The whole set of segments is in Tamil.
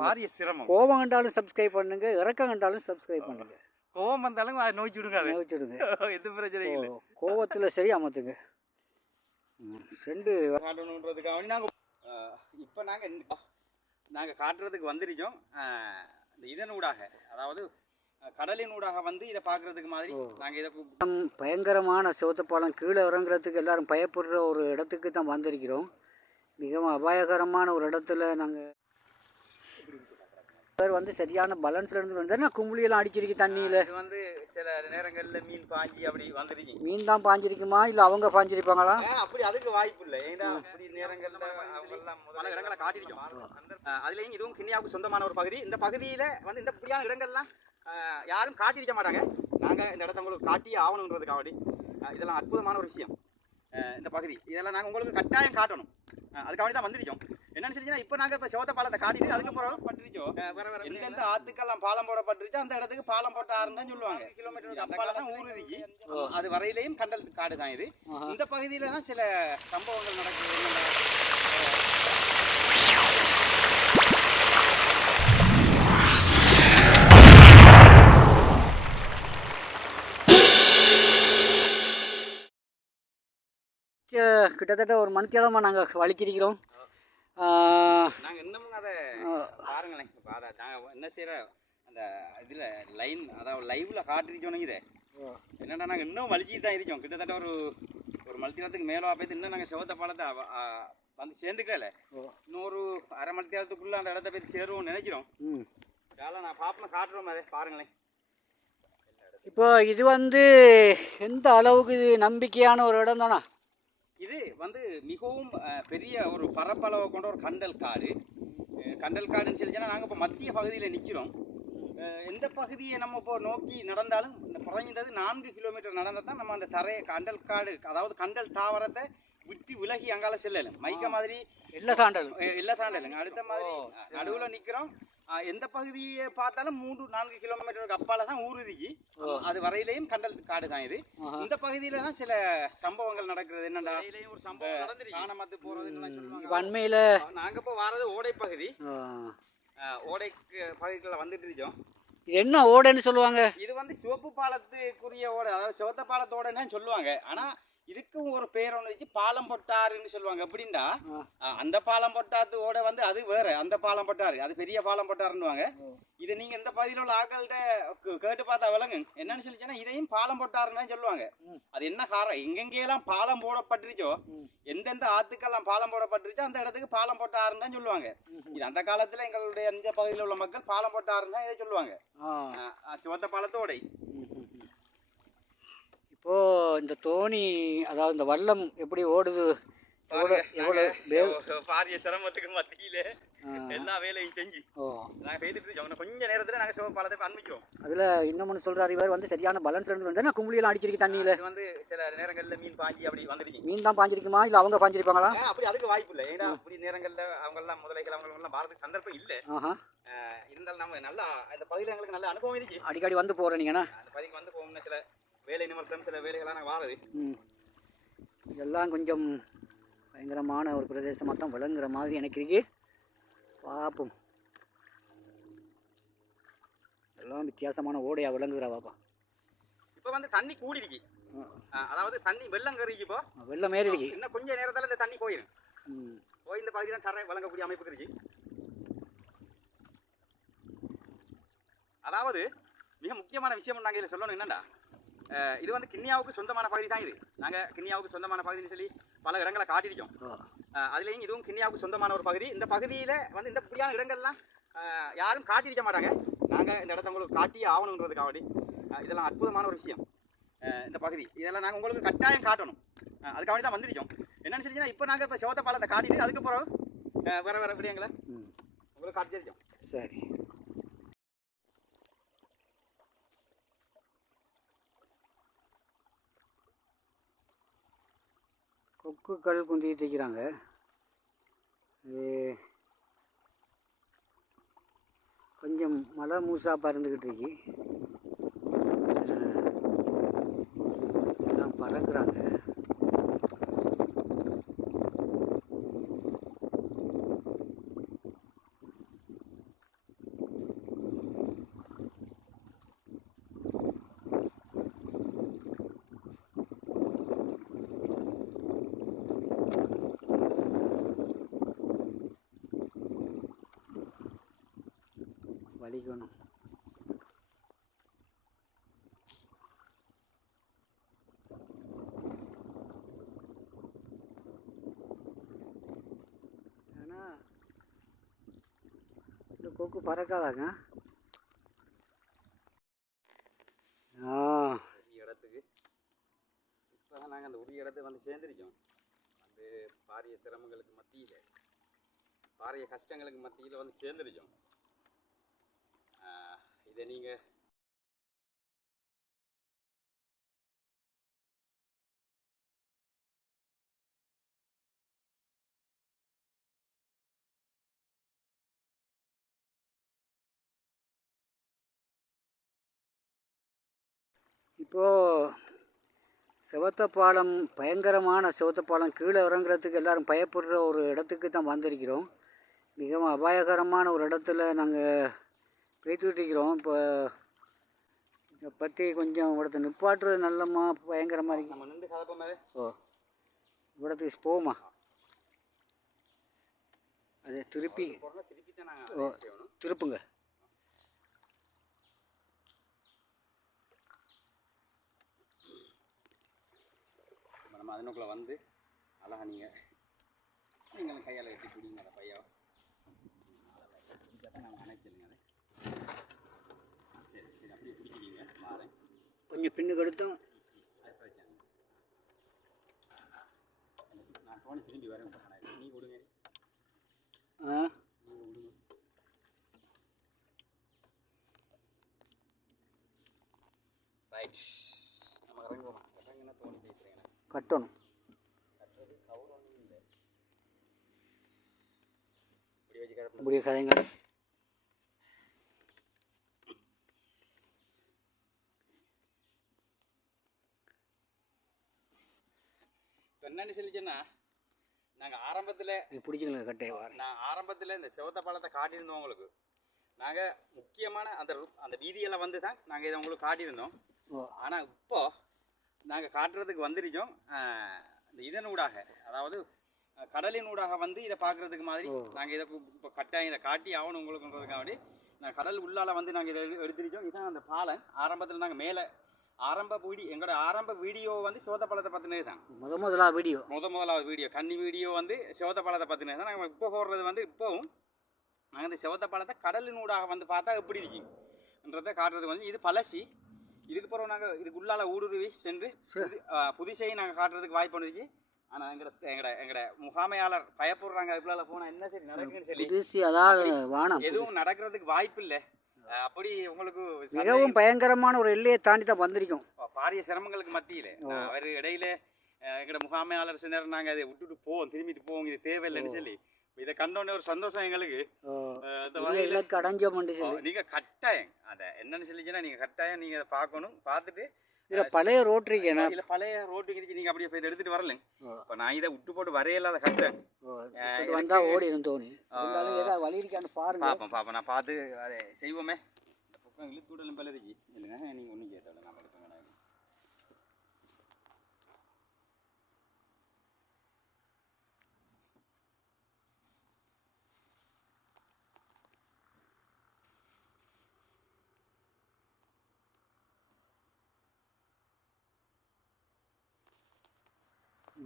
பாரிய சிரமம். கோபம் கண்டாலும் சப்ஸ்கிரைப் பண்ணுங்க, இறக்கம் கண்டாலும் சப்ஸ்கிரைப் பண்ணுங்க. கோபம் வந்தாலும் நோய்ச்சி விடுங்க, நோய்ச்சிடுங்க. எந்த பிரச்சனை இல்லை. கோபத்தில் சரி அமர்த்துங்க. ரெண்டு காட்டணுன்றதுக்காக நாங்கள் இப்போ நாங்கள் காட்டுறதுக்கு வந்துருக்கோம். இதனூடாக, அதாவது கடலினூடாக வந்து இதை பார்க்குறதுக்கு மாதிரி நாங்கள் இதை பயங்கரமான சிவத்தப்பாலம் கீழே இறங்குறதுக்கு எல்லாரும் பயப்படுற ஒரு இடத்துக்கு தான் வந்திருக்கிறோம். மிகவும் அபாயகரமான ஒரு இடத்துல நாங்கள் பேர் வந்து சரியான பேலன்ஸ்ல இருந்து வந்தா கும்பலியெல்லாம் அடிச்சிருக்கு தண்ணியில். வந்து சில நேரங்களில் மீன் பாஞ்சி அப்படி வந்துருக்கு. மீன் தான் பாஞ்சிருக்குமா இல்லை அவங்க பாஞ்சிருப்பாங்களா? அப்படி அதுக்கு வாய்ப்பு இல்லை. ஏன்னா அப்படி நேரங்களில் பல இடங்களை காட்டியிருக்கோம். அதுலேயும் இதுவும் கிண்ணியாவுக்கு சொந்தமான ஒரு பகுதி. இந்த பகுதியில் வந்து இந்த இப்படியான இடங்கள்லாம் யாரும் காட்டியிருக்க மாட்டாங்க. நாங்கள் இந்த இடத்த உங்களுக்கு காட்டியே ஆகணுன்றதுக்காக இதெல்லாம் அற்புதமான ஒரு விஷயம். இந்த பகுதி இதெல்லாம் நாங்கள் உங்களுக்கு கட்டாயம் காட்டணும், அதுக்காக தான் வந்திருக்கோம். என்னன்னு சொல்லிங்கன்னா, இப்போ நாங்கள் இப்போ சிவத்த பாலத்தை காட்டிட்டு அதுக்கப்புறம் பட்டிருக்கோம். எந்தெந்த ஆத்துக்கெல்லாம் பாலம் போடப்பட்டிருச்சோ அந்த இடத்துக்கு பாலம் போட்ட ஆறுன்னு சொல்லுவாங்க. கிலோமீட்டர் அப்பால தான் ஊர் இருக்கு. அது வரையிலையும் கண்டல் காடு தான் இது. இந்த பகுதியில் தான் சில சம்பவங்கள் நடக்குது. கிட்டத்தட்ட ஒரு மணிக்கிழமை நாங்கள் வலிச்சிருக்கிறோம். நாங்கள் இன்னமும் அதை பாருங்களேன். நாங்கள் என்ன செய்கிற அந்த இதில் லைன், அதாவது லைவில் காட்டிருக்கோம். இதை என்னென்னா நாங்கள் இன்னும் வலிச்சிட்டு தான் இருக்கோம். கிட்டத்தட்ட ஒரு மணித்தியாலத்துக்கு மேலே பார்த்து இன்னும் நாங்கள் சிவத்த பாலத்தை வந்து சேர்ந்துக்கல. இன்னொரு அரை மணித்தியாலத்துக்குள்ளே அந்த இடத்த போய் சேருவோம்னு நினைக்கிறோம். அதெல்லாம் நான் பாப்பேன், காட்டுறோம். அதை பாருங்களேன். இப்போ இது வந்து எந்த அளவுக்கு இது நம்பிக்கையான ஒரு இடம் தானா? இது வந்து மிகவும் பெரிய ஒரு பரப்பளவை கொண்ட ஒரு கண்டல் காடு. கண்டல் காடுன்னு சொல்லிச்சுன்னா நாங்கள் இப்போ மத்திய பகுதியில் நிற்கிறோம். எந்த பகுதியை நம்ம இப்போ நோக்கி நடந்தாலும் குறைந்தது 4 கிலோமீட்டர் நடந்தால் தான் நம்ம அந்த கண்டல் காடு, அதாவது கண்டல் தாவரத்தை விட்டு விலகி அங்கால செல்லலும். மைக்க மாதிரி இல்லை தாண்டலுங்க. அடுத்த மாதிரி நடுவில் நிற்கிறோம். எந்த பகுதியை பார்த்தாலும் 3-4 கிலோமீட்டருக்கு அப்பால தான் ஊர் இருக்கு. அது வரையிலையும் கண்டல் காடு தான் இது. இந்த பகுதியில தான் சில சம்பவங்கள் நடக்கிறது. என்னடா ஒரு சம்பவம் நடந்துருக்கு, காணாமத்து போறதுன்னு சொல்லுவாங்க. அண்மையில நாங்க இப்போ வரது ஓடை பகுதி. ஓடை பகுதிக்குள்ள வந்துட்டு இருக்கோம். என்ன ஓடைன்னு சொல்லுவாங்க? இது வந்து சிவப்பு பாலத்துக்குரிய ஓடை, அதாவது சிவத்த பாலத்தோடன்னு சொல்லுவாங்க. ஆனா இதுக்கும் ஒரு பேர் ஒன்று வச்சு பாலம் பொட்டாருன்னு சொல்லுவாங்க. எப்படின்னா, அந்த பாலம் பொட்டாத்து ஓட வந்து அது வேற, அந்த பாலம் பொட்டாரு அது பெரிய பாலம் பொட்டாருன்னுவாங்க. இது நீங்க இந்த பகுதியில் உள்ள ஆக்கள்கிட்ட கேட்டு பார்த்தா விளங்கு. என்னன்னு சொல்லிச்சுன்னா, இதையும் பாலம் பொட்டாருன்னு சொல்லுவாங்க. அது என்ன காரணம், எங்கெங்கெல்லாம் பாலம் போடப்பட்டிருச்சோ, எந்தெந்த ஆத்துக்கெல்லாம் பாலம் போடப்பட்டிருச்சோ அந்த இடத்துக்கு பாலம் பொட்டாருன்னு தான் சொல்லுவாங்க. இது அந்த காலத்துல எங்களுடைய அந்த பகுதியில் உள்ள மக்கள் பாலம் பொட்டாருன்னு தான் இதை சொல்லுவாங்க. சிவத்த பாலத்தோடை. இப்போது இந்த தோணி, அதாவது இந்த வல்லம் எப்படி ஓடுது, பாரிய சிரமத்துக்கு மத்தியில எல்லா வேலையும் செஞ்சு நாங்கள் செய்துட்டு கொஞ்சம் நேரத்தில் நாங்கள் சிவப்பாலத்தை அனுப்பிக்கிறோம். அதில் இன்னொன்று சொல்கிறார், இவர் வந்து சரியான பேலன்ஸ் இருந்து வந்து நான் கும்பலியெல்லாம் அடிச்சிருக்கு தண்ணியில். வந்து சில நேரங்களில் மீன் பாஞ்சி அப்படி வந்துருக்கு. மீன் தான் பாஞ்சிருக்குமா இல்லை அவங்க பாஞ்சிருப்பாங்களா? அப்படி அதுக்கு வாய்ப்பு இல்லை. ஏன்னா அப்படி நேரங்களில் அவங்கெல்லாம் முதலைகள் அவங்களெல்லாம் பாரதுக்கு சந்தர்ப்பம் இல்லை. இருந்தாலும் நம்ம நல்லா இந்த பகுதியில் எங்களுக்கு நல்ல அனுபவம் இருக்கு. அடிக்கடி வந்து போகிறேன் நீங்கண்ணா? அந்த பகுதிக்கு வந்து போகணும்னு சில வேலை நிமித்தம் சில வேலைகளாக நாங்கள் வாரது. இதெல்லாம் கொஞ்சம் பயங்கரமான ஒரு பிரதேசமாக தான் விளங்குற மாதிரி எனக்கு இருக்கு. பார்ப்போம். எல்லாம் வித்தியாசமான ஓடையா விளங்குகிறா பாப்பா. இப்போ வந்து தண்ணி கூடிருக்கு, அதாவது தண்ணி வெள்ளம் கறிக்கு. இப்போ வெள்ளம் ஏறி இருக்கு. இன்னும் கொஞ்சம் நேரத்தில் இந்த தண்ணி போயிடும். போய் இந்த பகுதியில் தர வழங்கக்கூடிய அமைப்பு இருக்கு. அதாவது மிக முக்கியமான விஷயம் நாங்கள் இதில் சொல்லணும் என்னண்டா, இது வந்து கிண்ணியாவுக்கு சொந்தமான பகுதி தான். இது நாங்கள் கிண்ணியாவுக்கு சொந்தமான பகுதின்னு சொல்லி பல இடங்களை காட்டியிருக்கோம். அதுலேயும் இதுவும் கிண்ணியாவுக்கு சொந்தமான ஒரு பகுதி. இந்த பகுதியில் வந்து இந்த இப்படியான இடங்கள்லாம் யாரும் காட்டியிருக்க மாட்டாங்க. நாங்கள் இந்த இடத்த உங்களுக்கு காட்டியே ஆகணுன்றதுக்காக இதெல்லாம் அற்புதமான ஒரு விஷயம். இந்த பகுதி இதெல்லாம் நாங்கள் உங்களுக்கு கட்டாயம் காட்டணும், அதுக்காக தான் வந்திருக்கோம். என்னென்னு சொல்லிச்சுன்னா, இப்போ நாங்கள் இப்போ சிவத்த பாலத்தை காட்டிட்டு அதுக்கப்புறம் வேறு விடயங்களை உங்களுக்கு காட்டியிருக்கோம். சரி. கொக்குகள் குந்திட்டு இருக்கிறாங்க. கொஞ்சம் மழை மூசா பறந்துக்கிட்டு இருக்கு. எல்லாம் பறக்குறாங்க. வலிக்கணும். ஏன்னா இந்த கொக்கு பறக்காதாங்க. இடத்துக்கு இப்போ தான் நாங்கள் அந்த உரிய இடத்துக்கு வந்து சேர்ந்துருக்கோம். வந்து பாரிய சிரமங்களுக்கு மத்தியில், பாரிய கஷ்டங்களுக்கு மத்தியில் வந்து சேர்ந்துருக்கோம். இதை நீங்கள் இப்போது செவத்தப்பாலம், பயங்கரமான செவத்தப்பாலம், கீழே இறங்குறதுக்கு எல்லோரும் பயப்படுற ஒரு இடத்துக்கு தான் வந்திருக்கிறோம். மிகவும் அபாயகரமான ஒரு இடத்துல நாங்கள் போய்த்துட்ருக்கிறோம். இப்போ இதை பற்றி கொஞ்சம் இடத்த நிப்பாட்டுறது நல்லமா பயங்கரமாக இருக்கு. நம்ம நின்று கதப்ப மாதிரி. ஓ, இடத்துக்கு போமா அது திருப்பி. ஓ, திருப்புங்க. நம்ம அதனுக்குள்ளே வந்து அழகாக நீங்களும் கையால் வெட்டி பிடிங்க அதை பையா. நம்ம அணைச்சிருங்க அதை. சரி சரி, அப்படியே பிடிக்கிறீங்க. மாறேன் கொஞ்சம் பின்னுக்கு எடுத்தோம். அது பிரச்சனை. நான் தோணி திரும்பி வரேன். நீ விடுங்க. நீ விடுங்க. ரைட், நம்ம இறங்குவோம். இறங்குன்னா தோணி பேசுகிறேன். கட்டணும். கட்டுறது கவுரொன்னும் இல்லை. இப்படி வச்சு கதை இப்படியே கதைங்க. இப்போ என்னன்னு சொல்லிச்சேன்னா, நாங்கள் ஆரம்பத்தில் பிடிச்சிக்கல கட்டையை வார. நான் ஆரம்பத்தில் இந்த செவத்தப்பாலத்தை காட்டியிருந்தோம் உங்களுக்கு. நாங்கள் முக்கியமான அந்த வீதியெல்லாம் வந்து தான் நாங்கள் இதை உங்களுக்கு காட்டியிருந்தோம். ஆனால் இப்போ நாங்கள் காட்டுறதுக்கு வந்திருக்கோம் இந்த இதனூடாக, அதாவது கடலின் ஊடாக வந்து இதை பார்க்குறதுக்கு மாதிரி நாங்கள் இதை இப்போ கட்டாயம் இதை காட்டி ஆகணும் உங்களுக்குன்றதுக்காக வேண்டி நான் கடல் உள்ளால் வந்து நாங்கள் இதை எடுத்திருக்கோம். இதுதான் அந்த பாலம். ஆரம்பத்தில் நாங்கள் மேலே எங்களோட ஆரம்ப வீடியோ வந்து செவத்தப்பாலத்தை பற்றினது தான். முதலாவது வீடியோ கன்னி வீடியோ வந்து செவத்தப்பாலத்தை பற்றினது தான். நாங்கள் இப்போ போடுறது வந்து இப்போவும் நாங்கள் இந்த செவத்தப்பாலத்தை கடலின் ஊடாக வந்து பார்த்தா எப்படி இருக்குன்றதை காட்டுறது வந்து இது பழசி. இதுக்கு பிறகு நாங்கள் இதுக்கு உள்ளால் ஊடுருவி சென்று புதுசையும் நாங்கள் காட்டுறதுக்கு வாய்ப்பு வந்துருக்கு. ஆனால் எங்களோட முகாமையாளர் பயப்படுறாங்க. இதுக்குள்ளால போனால் என்ன சரி நடக்குன்னு சொல்லி எதுவும் நடக்கிறதுக்கு வாய்ப்பு இல்லை. அப்படி உங்களுக்கு மிகவும் பயங்கரமான ஒரு எல்லையை தாண்டி தான் வந்திருக்கோம். பாரிய சிரமங்களுக்கு மத்தியில் அவர் இடையில எங்களோட முகாமையாளர் சின்னர் நாங்கள் அதை விட்டுட்டு போவோம், திரும்பிட்டு போவோம், இது தேவையில்லைன்னு சொல்லி இதை கண்டோடனே ஒரு சந்தோஷம் எங்களுக்கு. நீங்கள் கட்டாயம் அதை என்னன்னு சொல்லிச்சுன்னா, நீங்கள் கட்டாயம் நீங்கள் அதை பார்க்கணும். பார்த்துட்டு இதில் பழைய ரோட்டரிக்கு இல்லை பழைய ரோட்டுக்கு இருந்துச்சு, நீங்கள் அப்படியே போய் எடுத்துகிட்டு வரலைங்க. இப்போ நான் இதை விட்டு போட்டு வரையில அதை கட்டேன் வந்தால் ஓடி தோணி வழி இருக்கான்னு பாருங்க. பார்ப்போம் நான் பார்த்து அதை செய்வோமே. இந்த பக்கம் இழுத்துடலும் பலருக்கு இல்லைங்க. நீங்கள் ஒன்றும் கேட்டால நான் எடுப்பேன்.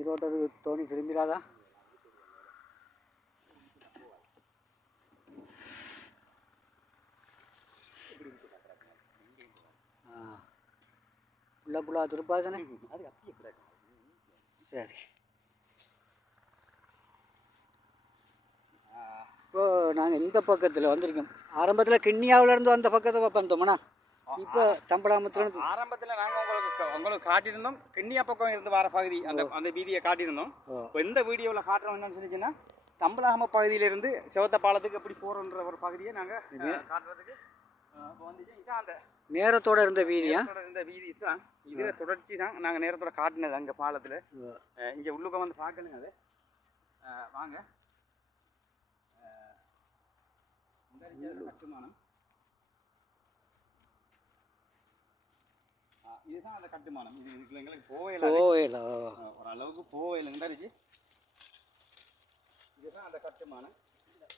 ஈரோட்டது தோணி திரும்பிடாதா? புள்ளா திருப்பாதானே. சரி, இப்போ நாங்கள் இந்த பக்கத்தில் வந்திருக்கோம். ஆரம்பத்தில் கிண்ணியாவிலேருந்து அந்த பக்கத்தை வந்தோம்னா இப்போ தம்பலாமத்தில் ஆரம்பத்தில் நாங்கள் உங்களுக்கு காட்டியிருந்தோம். கிண்ணியா பக்கம் இருந்து வர பகுதி அந்த வீதியை காட்டியிருந்தோம். இப்போ இந்த வீடியோவில் காட்டுறோம் என்னன்னு சொல்லிச்சுன்னா, தம்பலாம பகுதியிலிருந்து செவத்தப்பாலத்துக்கு எப்படி போகிறோன்ற ஒரு பகுதியை நாங்கள் காட்டுறதுக்கு இப்போ வந்துச்சு. இதான் அந்த நேரத்தோட இருந்த வீதியா இருந்த வீதி தான். இதில் தொடர்ச்சி தான் நாங்கள் நேரத்தோட காட்டினது அங்கே பாலத்தில். இங்கே உள்ளுக்க வந்து பார்க்கணுங்க. அது வாங்க, இந்த கட்டுமானம் இதுதான் அந்த கட்டுமானம். இதுக்குள்ள எங்களுக்கு போகல, ஓரளவுக்கு போகலைங்க இருக்கு. இதுதான் அந்த கட்டுமானம்.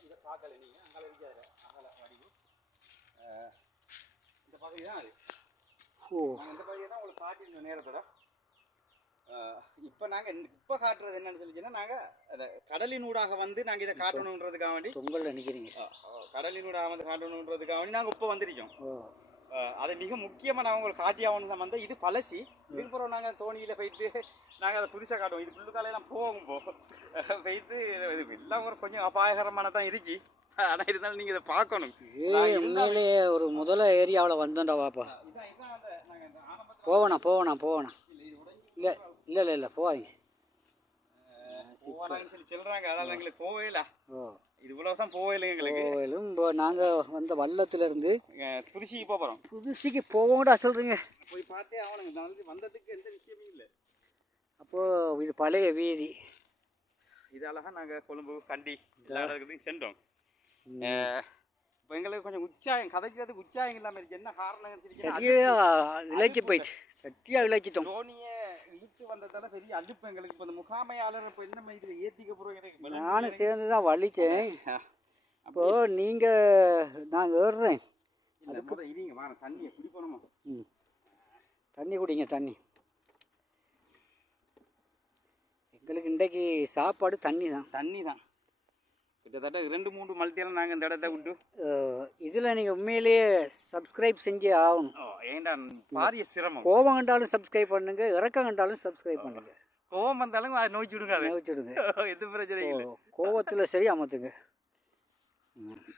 இதை பார்க்கல நீங்கள் அங்கே இருக்கிற அகல வடிவு பகுதி தான் அது. ஓ நாங்கள் இந்த பகுதியை தான் உங்களுக்கு காட்டியிருந்தோம் நேரத்தோட. இப்போ நாங்கள் இப்போ காட்டுறது என்னன்னு சொல்லிச்சுன்னா, நாங்கள் அந்த கடலினூடாக வந்து நாங்கள் இதை காட்டணுன்றதுக்காக வேண்டி பொங்கல் நினைக்கிறீங்க. கடலினூடாக வந்து காட்டணுன்றதுக்காக வேண்டி நாங்கள் இப்போ வந்திருக்கோம். அதை மிக முக்கியமாக நான் உங்களுக்கு காட்டியாகணும் தான் வந்தேன். இது பழசி. இதுக்கப்புறம் நாங்கள் தோணியில் போயிட்டு நாங்கள் அதை புதுசாக காட்டுவோம். இது புல்லுக்காலையெல்லாம் போயிட்டு இது எல்லாம் ஒரு கொஞ்சம் அபாயகரமான தான் இருந்துச்சு. ஆனால் இருந்தாலும் நீங்கள் இதை பார்க்கணும். உண்மையிலேயே ஒரு முதல்ல ஏரியாவில் வந்தோண்டா வாப்பா. போவேண்ணா இல்லை போவாங்க சொல்லி சொல்கிறாங்க. அதனால் எங்களுக்கு போவே இல்லை. இது இவ்வளோதான் போவே இல்லை எங்களுக்கு. போவேலும் இப்போ நாங்கள் வந்த வல்லத்துலேருந்து புதுசிக்கு போகிறோம். புதுசிக்கு போவோங்கடா சொல்கிறீங்க. போய் பார்த்தே ஆகணுங்க. வந்ததுக்கு எந்த விஷயமும் இல்லை. அப்போது இது பழைய வீதி. இது அழகாக நாங்கள் கொழும்பு கண்டி எல்லா இடத்துக்கும் சென்றோம். இப்போ எங்களுக்கு கொஞ்சம் உற்சாகம் கதைக்கிறதுக்கு உற்சாகம் இல்லாமல் இருக்கு. என்ன காரணம் இழைச்சி போயிடுச்சு. சட்டியாக இழைச்சிட்டோம். தோனியை இழுத்து வந்ததால பெரிய அழுப்பு எங்களுக்கு. இப்போ இந்த முகாமையாளர் இப்போ என்ன இதில் ஏற்றிக்க போகிறோம். நானும் சேர்ந்து தான் வலித்தேன். இப்போது நீங்கள் நான் ஏறுறேன். அதுக்கு இருங்க வாங்க தண்ணியை குடிக்கணுமா? தண்ணி குடிங்க. தண்ணி எங்களுக்கு இன்றைக்கு சாப்பாடு தண்ணி தான். கிட்டத்தட்ட 2-3 மல்த்தியெல்லாம் நாங்கள் இந்த இடத்த விட்டு இதில் நீங்கள் உண்மையிலேயே சப்ஸ்கிரைப் செஞ்சே ஆகணும். ஏண்டா பாரிய சிரமம். கோபம் கண்டாலும் சப்ஸ்கிரைப் பண்ணுங்க, இறக்கம் கண்டாலும் சப்ஸ்கிரைப் பண்ணுங்க. கோபம் வந்தாலும் நோய்ச்சி விடுங்க. எது பிரச்சனை இல்லை. கோபத்தில் சரி அமர்த்துங்க.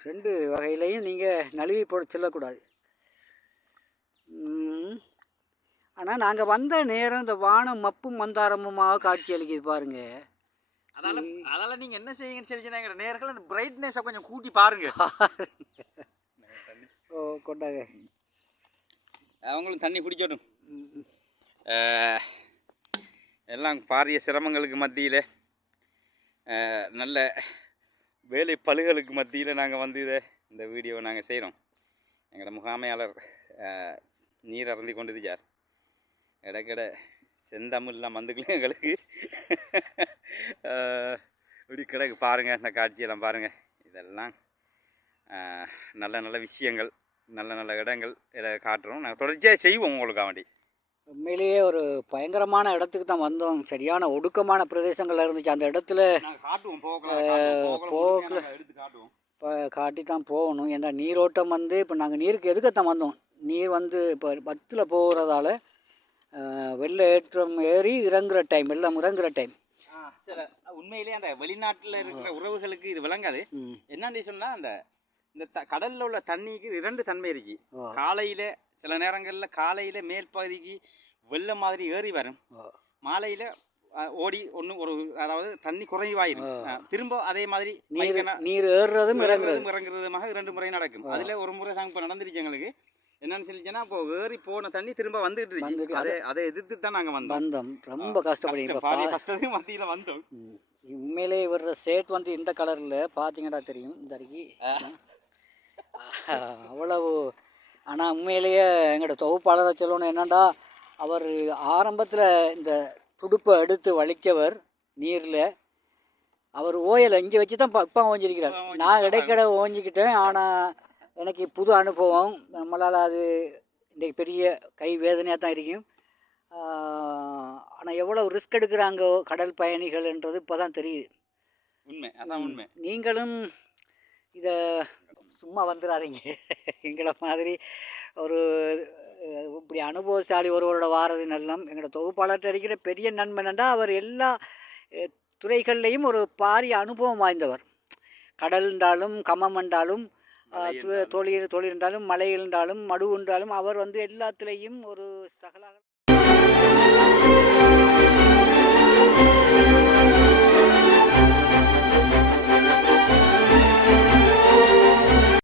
2 வகையிலையும் நீங்கள் நழுவி போட சொல்லக்கூடாது. ஆனால் நாங்கள் வந்த நேரம் இந்த வானம் மப்பும் மந்தாரமுமாக காட்சி அளிக்குது பாருங்கள். அதால நீங்கள் என்ன செய்யுங்கன்னு சொல்லிச்சுன்னா, நேர்கள் அந்த பிரைட்னஸை கொஞ்சம் கூட்டி பாருங்க. கொண்டாங்க. அவங்களும் தண்ணி குடிக்கட்டும். எல்லாம் பாரிய சிரமங்களுக்கு மத்தியில் நல்ல வேலை பழுகளுக்கு மத்தியில் நாங்கள் வந்து இந்த வீடியோவை நாங்கள் செய்கிறோம். எங்களோட முகாமையாளர் நீர் அருந்தி கொண்டிருக்கார். இடக்கிட செந்தமிழ்லாம் வந்துக்கலாம் எங்களுக்கு. இப்படி கிடக்கு பாருங்கள். இந்த காட்சியெல்லாம் பாருங்கள். இதெல்லாம் நல்ல நல்ல விஷயங்கள், நல்ல நல்ல இடங்கள் இதை காட்டுறோம். நாங்கள் தொடர்ச்சியாக செய்வோம் உங்களுக்காக வேண்டி. உண்மையிலேயே ஒரு பயங்கரமான இடத்துக்கு தான் வந்தோம். சரியான ஒடுக்கமான பிரதேசங்கள் இருந்துச்சு. அந்த இடத்துல இப்போ காட்டி தான் போகணும். ஏன்னா நீரோட்டம் வந்து இப்போ நாங்கள் நீருக்கு எதுக்கத்தான் வந்தோம். நீர் வந்து இப்போ பத்தில் போகிறதால வெள்ள ஏற்றம் ஏறி இறங்குற டைம், வெள்ளம் இறங்குற டைம். சில உண்மையிலேயே அந்த வெளிநாட்டில் இருக்கிற உறவுகளுக்கு இது விளங்காது. என்னன்னு சொன்னால், இந்த கடலில் உள்ள தண்ணிக்கு 2 தன்மை இருக்கு. காலையில் சில நேரங்களில் காலையில் மேல் பகுதிக்கு வெள்ளம் மாதிரி ஏறி வரும். மாலையில் ஓடி ஒரு அதாவது தண்ணி குறைவாயிரும். திரும்ப அதே மாதிரி நீர் ஏறுறதும் இறங்குறதுமாக 2 முறை நடக்கும். அதில் ஒரு முறை தான் இப்போ நடந்துருச்சு எங்களுக்கு. என்னன்னு சொல்லிச்சுன்னா, இப்போ ஏறி போன தண்ணி திரும்ப வந்துட்டு இருக்கு. அதை எதிர்த்து தான் நாங்கள் வந்தோம். ரொம்ப கஷ்டத்துக்கு மத்தியில் வந்தோம். உண்மையிலே வர்ற சேட் வந்து இந்த கலரில் பார்த்தீங்கன்னா தெரியும். இந்த அருகி அவ்வளவு. ஆனால் உண்மையிலேயே எங்களோட தொகுப்பாளரை சொல்லணும் என்னண்டா, அவர் ஆரம்பத்தில் இந்த துடுப்பை எடுத்து வலிக்கவர் நீரில். அவர் ஓயலை இங்கே வச்சு தான் இப்போ ஓஞ்சிருக்கிறார். நான் இடைக்கடை ஓஞ்சிக்கிட்டேன். ஆனால் எனக்கு புது அனுபவம். நம்மளால் அது இன்றைக்கு பெரிய கை வேதனையாக தான் இருக்கும். ஆனால் எவ்வளோ ரிஸ்க் எடுக்கிறாங்க கடல் பயணிகள்ன்றது இப்போ தான் தெரியுது. உண்மை, அதான் உண்மை. நீங்களும் இதை சும்மா வந்துடாதீங்க. எங்களை மாதிரி ஒரு இப்படி அனுபவசாலி ஒருவரோட வாரது நல்லம். எங்களோட தொகுப்பாளர்கிட்ட அடிக்கிற பெரிய நன்மை என்னென்னா, அவர் எல்லா துறைகள்லேயும் ஒரு பாரிய அனுபவம் வாய்ந்தவர். கடல் என்றாலும், கமம் என்றாலும், தொழில் என்றாலும், மலை என்றாலும், மடு என்றாலும், அவர் வந்து எல்லாத்துலேயும் ஒரு சகல